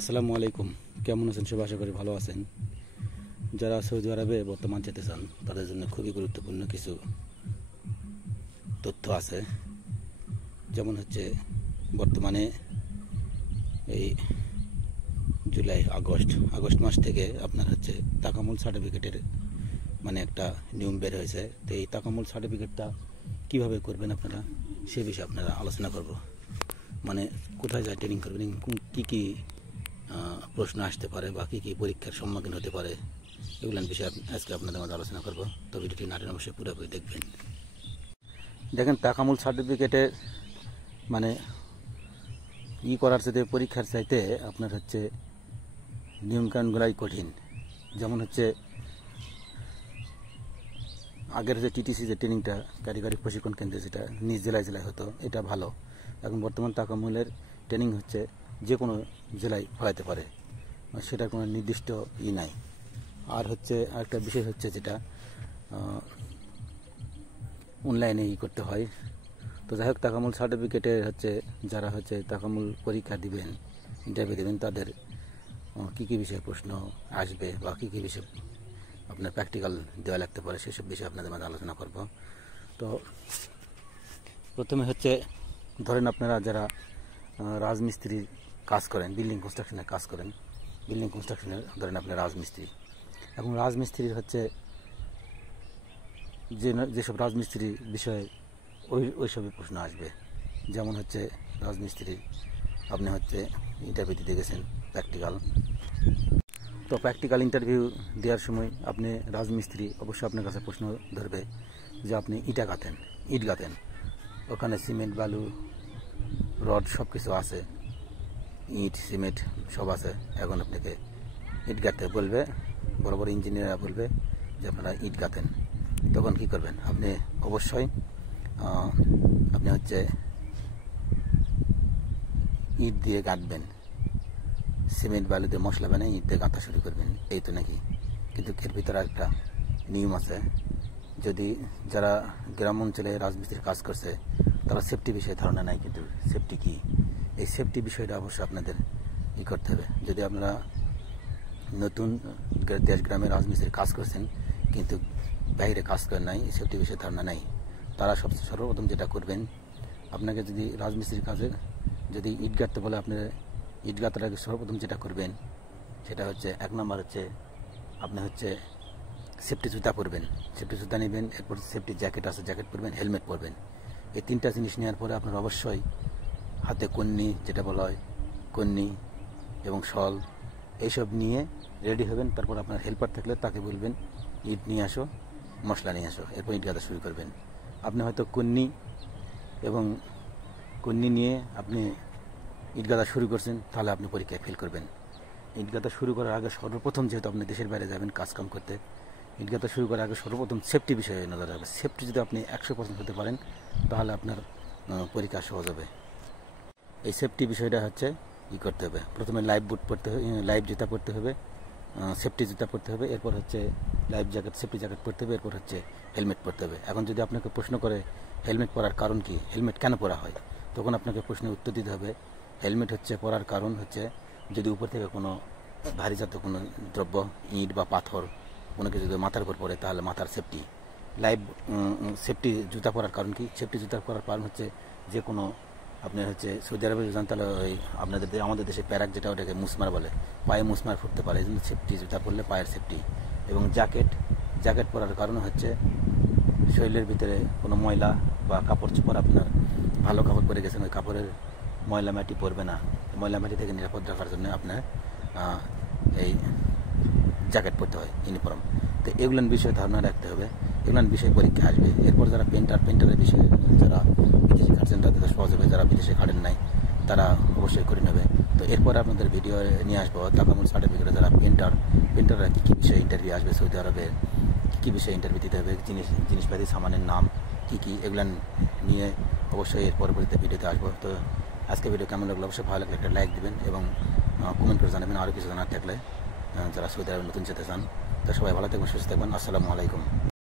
আসসালামু আলাইকুম। কেমন আছেন সবাই? আশা করি ভালো আছেন। যারা সৌদি আরবে বর্তমান যেতে চান তাদের জন্য খুবই গুরুত্বপূর্ণ কিছু তথ্য আছে। যেমন হচ্ছে বর্তমানে এই জুলাই আগস্ট মাস থেকে আপনার হচ্ছে তাকামুল সার্টিফিকেটের একটা নিয়ম বের হয়েছে। তো এই তাকামুল সার্টিফিকেটটা কীভাবে করবেন আপনারা, সে বিষয়ে আপনারা আলোচনা করব। কোথায় যায় ট্রেনিং করবেন, কী প্রশ্ন আসতে পারে বা কী পরীক্ষার সম্মুখীন হতে পারে, এগুলোর বিষয়ে আজকে আপনাদের মধ্যে আলোচনা করব। তো ভিডিওটি নাটের অবশ্যই পুরোপুরি দেখবেন। দেখেন, তাকামুল সার্টিফিকেটের করার চাইতে পরীক্ষার চাইতে আপনার হচ্ছে নিয়মকানুনগুলাই কঠিন। যেমন হচ্ছে আগের যে টিটিসি যে ট্রেনিংটা, কারিগরি প্রশিক্ষণ কেন্দ্রে, যেটা নিজ জেলায় হতো, এটা ভালো। এখন বর্তমান তাকামুলের ট্রেনিং হচ্ছে যে কোনো জেলায় ফলাইতে পারে, সেটার কোনো নির্দিষ্ট নাই। আর হচ্ছে আরেকটা বিষয় হচ্ছে যেটা অনলাইনে করতে হয়। তো যাই হোক, তাকামুল সার্টিফিকেটে হচ্ছে যারা হচ্ছে তাকামুল পরীক্ষা দিবেন, ইন্টারভিউ দেবেন, তাদের কী বিষয়ে প্রশ্ন আসবে বা কী বিষয়ে আপনার প্র্যাকটিক্যাল দেওয়া লাগতে পারে, সেসব বিষয়ে আপনাদের মাঝে আলোচনা করব। তো প্রথমে হচ্ছে ধরেন আপনারা যারা রাজমিস্ত্রির কাজ করেন, বিল্ডিং কনস্ট্রাকশনের কাজ করেন, বিল্ডিং কনস্ট্রাকশনের ধরেন আপনি রাজমিস্ত্রি। এবং রাজমিস্ত্রির হচ্ছে যেসব রাজমিস্ত্রি বিষয়ে ওইসবই প্রশ্ন আসবে। যেমন হচ্ছে রাজমিস্ত্রি আপনি হচ্ছে ইন্টারভিউ দিতে গেছেন, প্র্যাকটিক্যাল। তো প্র্যাকটিক্যাল ইন্টারভিউ দেওয়ার সময় আপনি রাজমিস্ত্রি অবশ্যই আপনার কাছে প্রশ্ন ধরবে যে আপনি ইট গাঁথেন, ওখানে সিমেন্ট, বালু, রড সব কিছু আছে, ইট সিমেন্ট সব আছে। এখন আপনাকে ইট গাঁথতে বলবে, বড় বড় ইঞ্জিনিয়াররা বলবে যে আপনারা ইট গাঁথেন। তখন কি করবেন? আপনি অবশ্যই আপনি হচ্ছে ইট দিয়ে গাঁথবেন, সিমেন্ট বালু দিয়ে মশলা বানিয়ে ইট দিয়ে গাঁথা শুরু করবেন। এই তো নাকি? কিন্তু এর ভিতরে একটা নিয়ম আছে। যদি যারা গ্রাম অঞ্চলে রাজমিস্ত্রির কাজ করছে, তারা সেফটি বিষয়ে ধারণা নাই। কিন্তু সেফটি কি, এই সেফটি বিষয়টা অবশ্যই আপনাদের করতে হবে। যদি আপনারা নতুন দেশ গ্রামে রাজমিস্ত্রির কাজ করছেন কিন্তু বাইরে কাজ করেন নাই, এই সেফটি বিষয়ে ধারণা নাই, তারা সর্বপ্রথম যেটা করবেন, আপনাকে যদি রাজমিস্ত্রির কাজে যদি ইট গাঁথতে বলে, আপনার ইট গাঁথার আগে সর্বপ্রথম যেটা করবেন সেটা হচ্ছে, এক নম্বর হচ্ছে আপনি হচ্ছে সেফটি জুতা পরবেন, সেফটি জুতা নেবেন। এরপর সেফটি জ্যাকেট আছে, জ্যাকেট পরবেন, হেলমেট পরবেন। এই তিনটা জিনিস নেওয়ার পরে আপনার অবশ্যই হাতে কন্নি, যেটা বলা হয় কন্নি এবং শল, এইসব নিয়ে রেডি হবেন। তারপর আপনার হেল্পার থাকলে তাকে বলবেন ইট নিয়ে আসো, মশলা নিয়ে আসো, এরপর ইট গাঁথা শুরু করবেন। আপনি হয়তো কন্নি নিয়ে আপনি ইট গাঁথা শুরু করছেন, তাহলে আপনি পরীক্ষায় ফেল করবেন। ইট গাঁথা শুরু করার আগে সর্বপ্রথম, যেহেতু আপনি দেশের বাইরে যাবেন কাজকাম করতে, ইট গাঁথা শুরু করার আগে সর্বপ্রথম সেফটি বিষয়ে নজর রাখবেন। সেফটি যদি আপনি 100% হতে পারেন, তাহলে আপনার পরীক্ষা সহজ হবে। এই সেফটি বিষয়টা হচ্ছে করতে হবে। প্রথমে লাইফ বুট পরতে হবে, লাইফ জুতা পরতে হবে, সেফটি জুতা পরতে হবে। এরপর হচ্ছে লাইফ জ্যাকেট, সেফটি জ্যাকেট পরতে হবে। এরপর হচ্ছে হেলমেট পরতে হবে। এখন যদি আপনাকে প্রশ্ন করে হেলমেট পরার কারণ কি, হেলমেট কেন পরা হয়, তখন আপনাকে প্রশ্নের উত্তর দিতে হবে হেলমেট হচ্ছে পরার কারণ হচ্ছে, যদি উপর থেকে কোনো ভারীজাত কোনো দ্রব্য, ইট বা পাথর, কোনো কিছু যদি মাথার উপর পড়ে, তাহলে মাথার সেফটি। সেফটি জুতা পরার কারণ কি? সেফটি জুতা পরার কারণ হচ্ছে, যে কোনো আপনি হচ্ছে সৌদি আরবে যান, তাহলে ওই আমাদের দেশে প্যারাক, যেটা ওটাকে মুসমার বলে, পায়ে মুসমার ফুটতে পারে, এই জন্য সেফটি জুতা পরলে পায়ের সেফটি। এবং জ্যাকেট পরার কারণ হচ্ছে শরীরের ভিতরে কোনো ময়লা বা কাপড় চোপড়, আপনার ভালো কাপড় পরে গেছেন, ওই কাপড়ের ময়লা মাটি পরবে না। ময়লা মাটি থেকে নিরাপদ রাখার জন্য আপনার এই জ্যাকেট পরতে হয়, ইউনিফর্ম। তো এগুলোর বিষয়ে ধারণা রাখতে হবে, এগুলোর বিষয়ে পরীক্ষা আসবে। এরপর যারা পেন্টারের বিষয়ে যারা বিদেশে খাটছেন, তাদের সহজ হবে। যারা বিদেশে খাটেন নাই, তারা অবশ্যই করে নেবে। তো এরপর আপনাদের ভিডিও নিয়ে আসবো তাকামুল সার্টিফিকেটে যারা পেন্টাররা কী বিষয়ে ইন্টারভিউ আসবে, সৌদি আরবে কী বিষয়ে ইন্টারভিউ দিতে হবে, জিনিসপাতি সামানের নাম কী, এগুলো নিয়ে অবশ্যই এর পরবর্তীতে ভিডিওতে আসবো। তো আজকে ভিডিও কেমন লাগলো, অবশ্যই ভালো লাগলে একটা লাইক দিবেন এবং কমেন্ট করে জানাবেন আরও কিছু জানার থাকলে, যারা সৌদি আরবে নতুন যেতে চান। তো সবাই ভালো থাকবেন, সুস্থ থাকবেন। আসসালামু আলাইকুম।